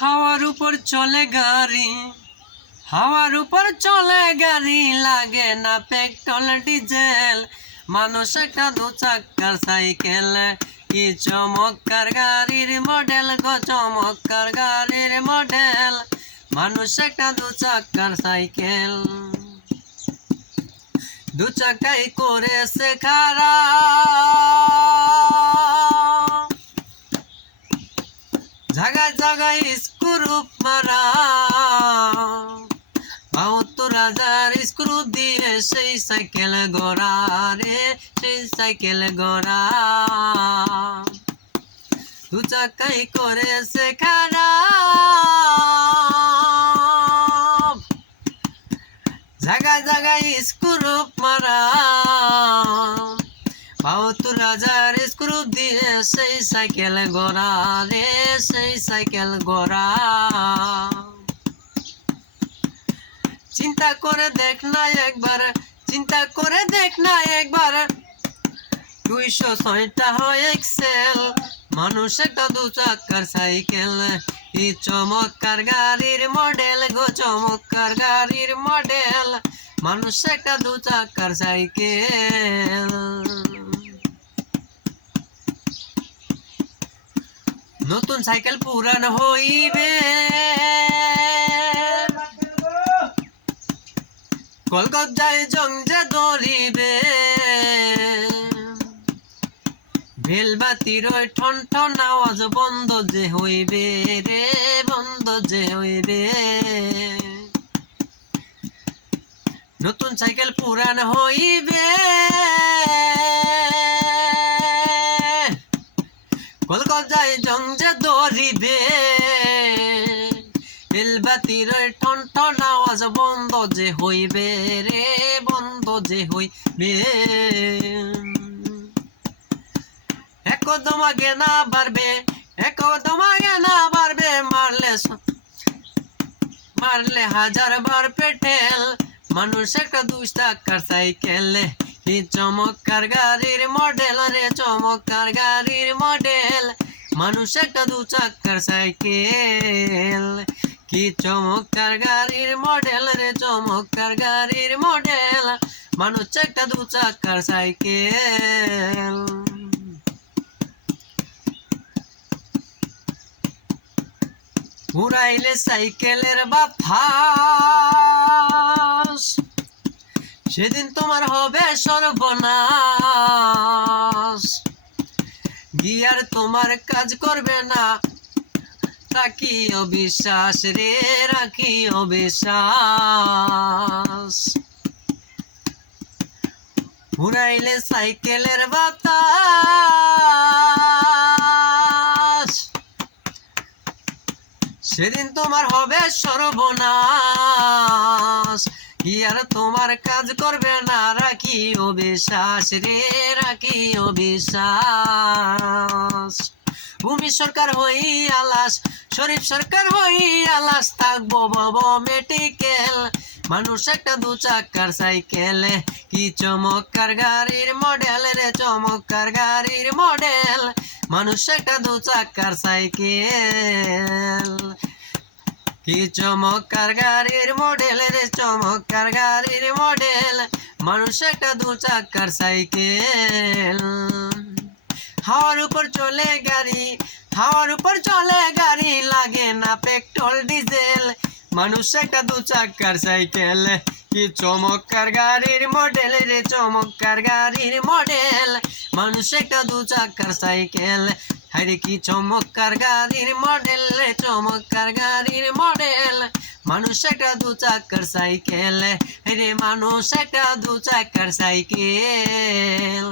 হাওয়ার উপর চলে গাড়ি, হাওয়ার উপর চলে গাড়ি লাগে না পেট্রোল, ডিজেল। মানুষ একটা দু চাক্কার সাইকেল, কি চমৎকার গাড়ির মডেল গো, চমৎকার গাড়ির মডেল। মানুষ একটা দু চাক্কার সাইকেল। দু চাকাই করেছে খারাপ। স্ক্রু দিয়ে সেই সাইকেল গড়া রে, সেই সাইকেল গড়া দু চাকাই করেছে খারাপ জায়গায় জায়গায় স্ক্রুপ মারা। বাহাত্তর হাজার স্ক্রু দিয়ে সেই সাইকেল গড়া রে, সেই সাইকেল গড়া চিন্তা করে দেখ না একবার, চিন্তা করে দেখ না একবার। দুইশো ছয়টা হয় এক্সেল মানুষ একটা দু চাকার সাইকেল। ই চমৎকার গাড়ির মডেল গো, চমৎকার গাড়ির মডেল, মানুষ একটা দু চাকার সাইকেল। নতুন সাইকেল পুরান হইবে। কলকাতায় জংজে ধরিবে বেলবাতির ওই ঠন ঠন আওয়াজ বন্ধ যে হইবে রে, বন্ধ যে হইবে। নতুন সাইকেল পুরান হইবে। কলকাতায় জংজে ধরিবে বেলবাতির ঠন ঠন আওয়াজ বন্ধ যে হইবে রে, বন্ধ যে হইবে। একদম আগে না বাড়বে, একদম আগে না বাড়বে, মারলে মারলে হাজার বার পেটেল। মানুষ একটা দুই টাকার সাইকেল। চমৎকার গাড়ির মডেল রে চমৎকার গাড়ির মডেল। মানুষ একটা দু চাকার সাইকেল। কি চমৎকার গাড়ির মডেল রে, চমৎকার গাড়ির মডেল মানুষ একটা দু চাকার সাইকেল। উড়াইলে সাইকেলের বাতাস। সেদিন তোমার হবে সর্বনাশ। গিয়ার তোমার কাজ করবে না রাখি অবিশ্বাস রে রাখি অবিশ্বাস উড়াইলে সাইকেলের বাতাস। সেদিন তোমার হবে সর্বনাশ। ইয়ার তোমার কাজ করবে না? রাখি অবিশ্বাস রে রাখি অবিশ্বাস ভূমি সরকার হই আলাস, শরীফ সরকার হই আলাস, থাকব বব মেডিকেল। মানুষ একটা দু চাকার সাইকেল, কি চমৎকার গাড়ির মডেল রে, চমৎকার গাড়ির মডেল। মানুষ একটা দু চাকার সাইকেল। কি চমৎকার গাড়ির মডেল রে, চমৎকার গাড়ির মডেল। মানুষ একটা দু চাকার সাইকেল। হাওয়ার উপর চলে গাড়ি হাওয়ার উপর চলে গাড়ি লাগে না পেট্রোল, ডিজেল। মানুষ একটা দু চাকার সাইকেল। কি চমৎকার গাড়ির মডেল রে, চমৎকার গাড়ির মডেল। মানুষ একটা দু চাকার সাইকেল। হাইরে কি চমৎকার গাড়ির মডেল রে, চমৎকার গাড়ির মডেল। মানুষ একটা দু চাকার সাইকেল। রে মানুষ একটা দু চাকার সাইকেল।